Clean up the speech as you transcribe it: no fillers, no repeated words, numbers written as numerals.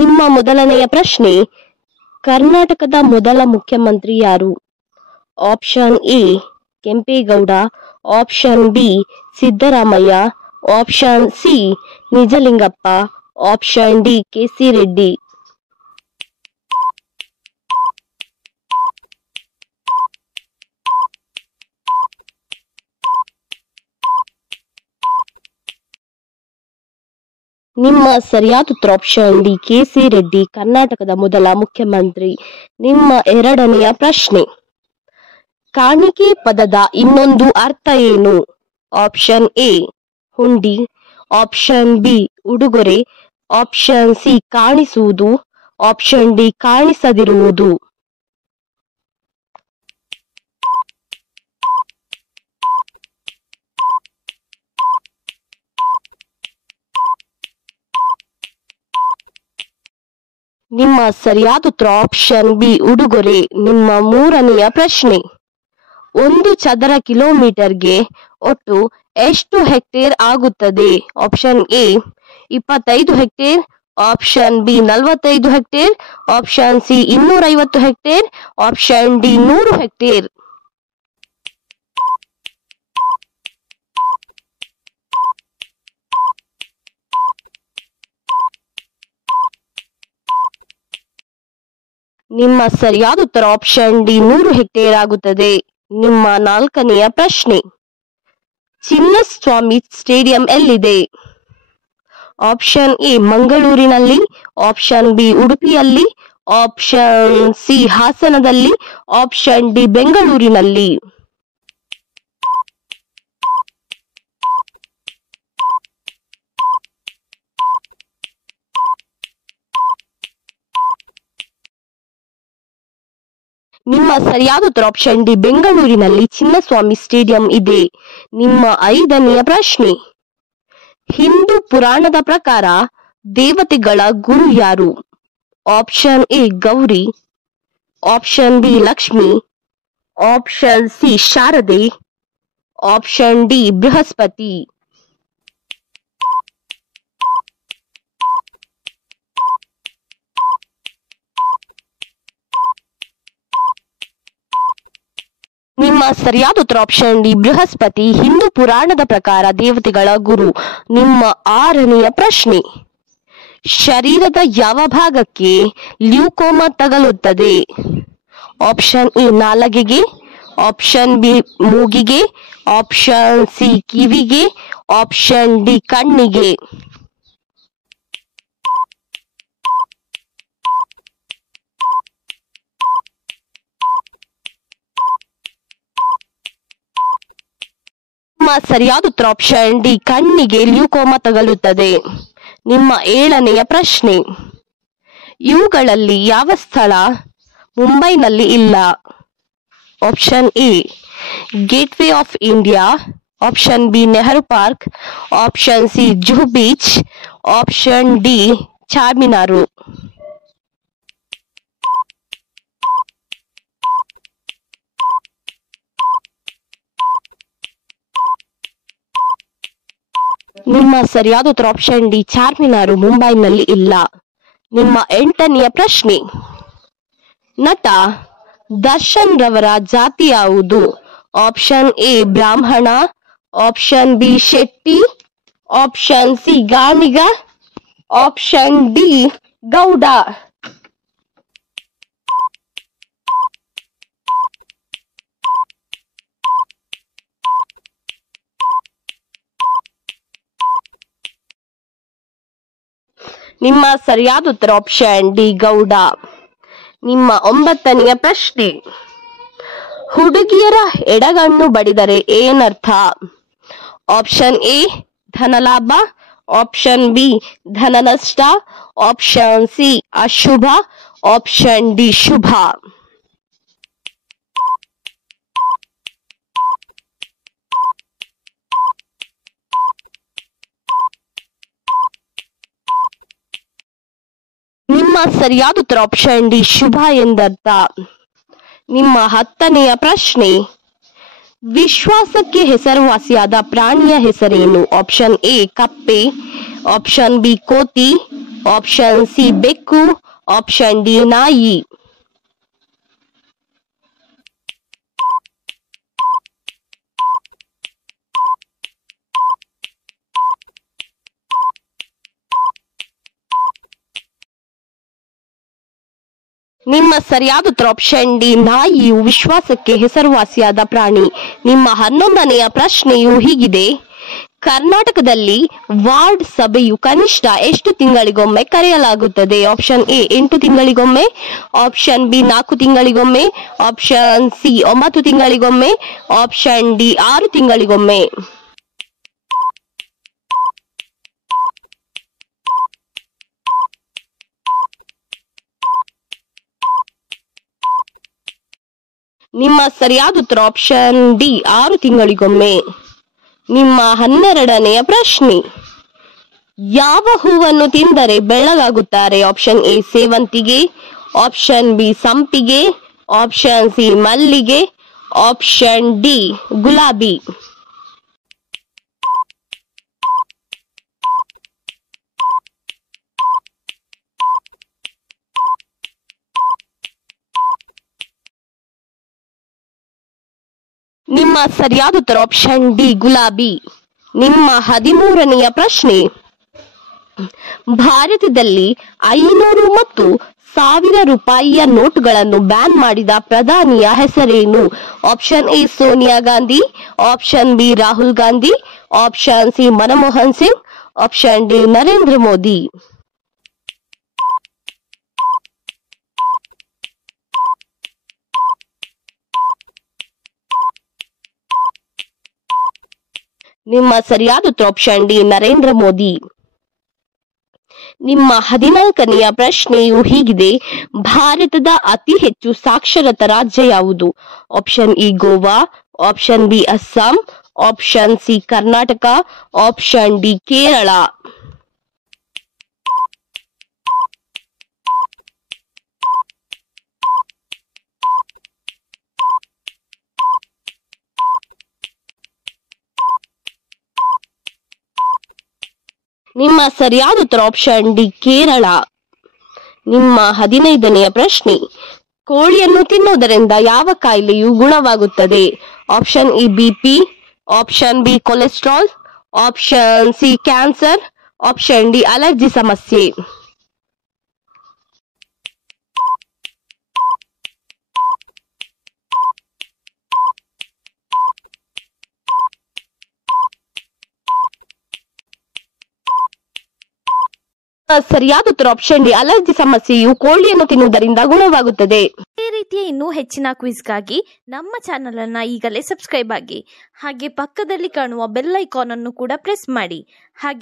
ನಿಮ್ಮ ಮೊದಲನೆಯ ಪ್ರಶ್ನೆ, ಕರ್ನಾಟಕದ ಮೊದಲ ಮುಖ್ಯಮಂತ್ರಿ ಯಾರು? Option A Kempegowda, option B Siddaramaiah, option C Nijalingappa, option D K C Reddy. ನಿಮ್ಮ ಸರಿಯಾದ ಉತ್ತರ ಆಪ್ಷನ್ ಡಿ ಕೆಸಿ ರೆಡ್ಡಿ ಕರ್ನಾಟಕದ ಮೊದಲ ಮುಖ್ಯಮಂತ್ರಿ. ನಿಮ್ಮ ಎರಡನೆಯ ಪ್ರಶ್ನೆ, ಕಾಣಿಕೆ ಪದದ ಇನ್ನೊಂದು ಅರ್ಥ ಏನು? ಆಪ್ಷನ್ ಎ ಹುಂಡಿ, ಆಪ್ಷನ್ ಬಿ ಉಡುಗೊರೆ, ಆಪ್ಷನ್ ಸಿ ಕಾಣಿಸುವುದು, ಆಪ್ಷನ್ ಡಿ ಕಾಣಿಸದಿರುವುದು. ನಿಮ್ಮ ಸರಿಯಾದ ಉತ್ತರ ಆಪ್ಷನ್ ಬಿ ಉಡುಗೊರೆ. ನಿಮ್ಮ ಮೂರನೆಯ ಪ್ರಶ್ನೆ, ಒಂದು ಚದರ ಕಿಲೋಮೀಟರ್ಗೆ ಒಟ್ಟು ಎಷ್ಟು ಹೆಕ್ಟೇರ್ ಆಗುತ್ತದೆ? Option A 25 hectare, option B 45 hectare, option C 250 hectare, option D 100 hectare. ನಿಮ್ಮ ಸರಿಯಾದ ಉತ್ತರ ಆಪ್ಷನ್ ಡಿ 100 ಹೆಕ್ಟೇರ್ ಆಗುತ್ತದೆ. ನಿಮ್ಮ ನಾಲ್ಕನೆಯ ಪ್ರಶ್ನೆ, ಚಿನ್ನಸ್ವಾಮಿ ಸ್ಟೇಡಿಯಂ ಎಲ್ಲಿದೆ? ಆಪ್ಷನ್ ಎ ಮಂಗಳೂರಿನಲ್ಲಿ, ಆಪ್ಷನ್ ಬಿ ಉಡುಪಿಯಲ್ಲಿ, ಆಪ್ಷನ್ ಸಿ ಹಾಸನದಲ್ಲಿ, ಆಪ್ಷನ್ ಡಿ ಬೆಂಗಳೂರಿನಲ್ಲಿ. ನಿಮ್ಮ ಸರಿಯಾದ ಉತ್ತರ ಆಪ್ಷನ್ ಡಿ ಬೆಂಗಳೂರಿನಲ್ಲಿ ಚಿನ್ನಸ್ವಾಮಿ ಸ್ಟೇಡಿಯಂ ಇದೆ. ನಿಮ್ಮ ಐದನೆಯ ಪ್ರಶ್ನೆ, ಹಿಂದೂ ಪುರಾಣದ ಪ್ರಕಾರ ದೇವತೆಗಳ ಗುರು ಯಾರು? Option A Gauri, option B Lakshmi, option C Sharade, option D Brihaspati. ನಿಮ್ಮ ಸರಿಯಾದ ಉತ್ತರ ಆಪ್ಷನ್ ಡಿ ಬೃಹಸ್ಪತಿ ಹಿಂದೂ ಪುರಾಣದ ಪ್ರಕಾರ ದೇವತೆಗಳ ಗುರು. ನಿಮ್ಮ ಆರನೆಯ ಪ್ರಶ್ನೆ, ಶರೀರದ ಯಾವ ಭಾಗಕ್ಕೆ ಲ್ಯೂಕೋಮಾ ತಗಲುತ್ತದೆ? ಆಪ್ಷನ್ ಎ ನಾಲಗೆಗೆ, ಆಪ್ಷನ್ ಬಿ ಮೂಗಿಗೆ, ಆಪ್ಷನ್ ಸಿ ಕಿವಿಗೆ, ಆಪ್ಷನ್ ಡಿ ಕಣ್ಣಿಗೆ. ನಿಮ್ಮ ಸರಿಯಾದ ಉತ್ತರ ಆಪ್ಷನ್ ಡಿ ಕಣ್ಣಿಗೆ ಲ್ಯೂಕೋಮಾ ತಗಲುತ್ತದೆ. ನಿಮ್ಮ ಏಳನೆಯ ಪ್ರಶ್ನೆ, ಇವುಗಳಲ್ಲಿ ಯಾವ ಸ್ಥಳ ಮುಂಬೈನಲ್ಲಿ ಇಲ್ಲ? Option A Gateway of India, option B Nehru Park, option C Juhu Beach, option D Charminar. ನಿಮ್ಮ ಸರಿಯಾದ ಉತ್ತರ ಆಪ್ಷನ್ ಡಿ ಚಾರ್ಮಿನಾರು ಮುಂಬೈನಲ್ಲಿ ಇಲ್ಲ. ನಿಮ್ಮ ಎಂಟನೆಯ ಪ್ರಶ್ನೆ, ನಟ ದರ್ಶನ್ ರವರ ಜಾತಿ ಯಾವುದು? ಆಪ್ಷನ್ ಎ ಬ್ರಾಹ್ಮಣ, option B Shetty, option C Ganiga, option D Gowda. ನಿಮ್ಮ ಸರಿಯಾದ ಉತ್ತರ ಆಪ್ಷನ್ ಡಿ ಗೌಡ. ನಿಮ್ಮ ಒಂಬತ್ತನೆಯ ಪ್ರಶ್ನೆ, ಹುಡುಗಿಯರ ಎಡಗಣ್ಣು ಬಡಿದರೆ ಏನರ್ಥ? ಆಪ್ಷನ್ ಎ ಧನಲಾಭ, ಆಪ್ಷನ್ ಬಿ ಧನ ನಷ್ಟ, ಆಪ್ಷನ್ ಸಿ ಅಶುಭ, ಆಪ್ಷನ್ ಡಿ ಶುಭ. ನಿಮ್ಮ ಸರಿಯಾದ ಉತ್ತರ ಆಪ್ಷನ್ ಡಿ ಶುಭ ಎಂದರ್ಥ. ನಿಮ್ಮ ಹತ್ತನೆಯ ಪ್ರಶ್ನೆ, ವಿಶ್ವಾಸಕ್ಕೆ ಹೆಸರುವಾಸಿಯಾದ ಪ್ರಾಣಿಯ ಹೆಸರೇನು? ಆಪ್ಷನ್ ಎ ಕಪ್ಪೆ, ಆಪ್ಷನ್ ಬಿ ಕೋತಿ, ಆಪ್ಷನ್ ಸಿ ಬೆಕ್ಕು, ಆಪ್ಷನ್ ಡಿ ನಾಯಿ. ನಿಮ್ಮ ಸರಿಯಾದ ಉತ್ತರ ಆಪ್ಷನ್ ಡಿ ನಾಯಿಯು ವಿಶ್ವಾಸಕ್ಕೆ ಹೆಸರುವಾಸಿಯಾದ ಪ್ರಾಣಿ. ನಿಮ್ಮ 11ನೆಯ ಪ್ರಶ್ನೆಯು ಹೀಗಿದೆ: ಕರ್ನಾಟಕದಲ್ಲಿ ವಾರ್ಡ್ ಸಭೆಯು ಕನಿಷ್ಠ ಎಷ್ಟು ತಿಂಗಳಿಗೊಮ್ಮೆ ಕರೆಯಲಾಗುತ್ತದೆ? ಆಪ್ಷನ್ ಎ 8 ತಿಂಗಳಿಗೊಮ್ಮೆ, ಆಪ್ಷನ್ ಬಿ 4 ತಿಂಗಳಿಗೊಮ್ಮೆ, ಆಪ್ಷನ್ ಸಿ 9 ತಿಂಗಳಿಗೊಮ್ಮೆ, ಆಪ್ಷನ್ ಡಿ 6 ತಿಂಗಳಿಗೊಮ್ಮೆ. ನಿಮ್ಮ ಸರಿಯಾದ ಉತ್ತರ ಆಪ್ಷನ್ ಡಿ 6 ತಿಂಗಳಿಗೊಮ್ಮೆ. ನಿಮ್ಮ 12ನೆಯ ಪ್ರಶ್ನೆ: ಯಾವ ಹೂವನ್ನು ತಿಂದರೆ ಬೆಳ್ಳಗಾಗುತ್ತಾರೆ? ಆಪ್ಷನ್ ಎ ಸೇವಂತಿಗೆ, ಆಪ್ಷನ್ ಬಿ ಸಂಪಿಗೆ, ಆಪ್ಷನ್ ಸಿ ಮಲ್ಲಿಗೆ, ಆಪ್ಷನ್ ಡಿ ಗುಲಾಬಿ. ನಿಮ್ಮ ಸರಿಯಾದ ಉತ್ತರ ಆಪ್ಷನ್ ಡಿ ಗುಲಾಬಿ. ನಿಮ್ಮ 13ನೆಯ ಪ್ರಶ್ನೆ: ಭಾರತದಲ್ಲಿ 500 ಮತ್ತು 1000 ರೂಪಾಯಿಯ ನೋಟುಗಳನ್ನು ಬ್ಯಾನ್ ಮಾಡಿದ ಪ್ರಧಾನಿಯ ಹೆಸರೇನು? Option A Sonia Gandhi, option B Rahul Gandhi, option C Manmohan Singh, option D Narendra Modi. ನಿಮ್ಮ ಸರಿಯಾದ ಉತ್ತರ ಆಪ್ಷನ್ ಡಿ ನರೇಂದ್ರ ಮೋದಿ. ನಿಮ್ಮ 14ನೆಯ ಪ್ರಶ್ನೆಯು ಹೀಗಿದೆ: ಭಾರತದ ಅತಿ ಹೆಚ್ಚು ಸಾಕ್ಷರತಾ ರಾಜ್ಯ ಯಾವುದು? Option E Goa, option B Assam, option C Karnataka, option D Kerala. ನಿಮ್ಮ ಸರಿಯಾದ ಉತ್ತರ ಆಪ್ಷನ್ ಡಿ ಕೇರಳ. ನಿಮ್ಮ 15ನೆಯ ಪ್ರಶ್ನೆ: ಕೋಳಿಯನ್ನು ತಿನ್ನುವುದರಿಂದ ಯಾವ ಕಾಯಿಲೆಯು ಗುಣವಾಗುತ್ತದೆ? Option E BP, option B cholesterol, option C cancer, option D allergy ಸಮಸ್ಯೆ. ಸರಿಯಾದ ಉತ್ತರ ಆಪ್ಷನ್ ಡಿ ಅಲರ್ಜಿ ಸಮಸ್ಯೆಯು ಕೋಳಿಯನ್ನು ತಿನ್ನುವುದರಿಂದ ಗುಣವಾಗುತ್ತದೆ. ಇದೇ ರೀತಿಯ ಇನ್ನೂ ಹೆಚ್ಚಿನ ಕ್ವಿಜ್ಗಾಗಿ ನಮ್ಮ ಚಾನೆಲ್ ಅನ್ನ ಈಗಲೇ ಸಬ್ಸ್ಕ್ರೈಬ್ ಆಗಿ, ಹಾಗೆ ಪಕ್ಕದಲ್ಲಿ ಕಾಣುವ ಬೆಲ್ ಐಕಾನ್ ಅನ್ನು ಕೂಡ ಪ್ರೆಸ್ ಮಾಡಿ. ಹಾಗೆ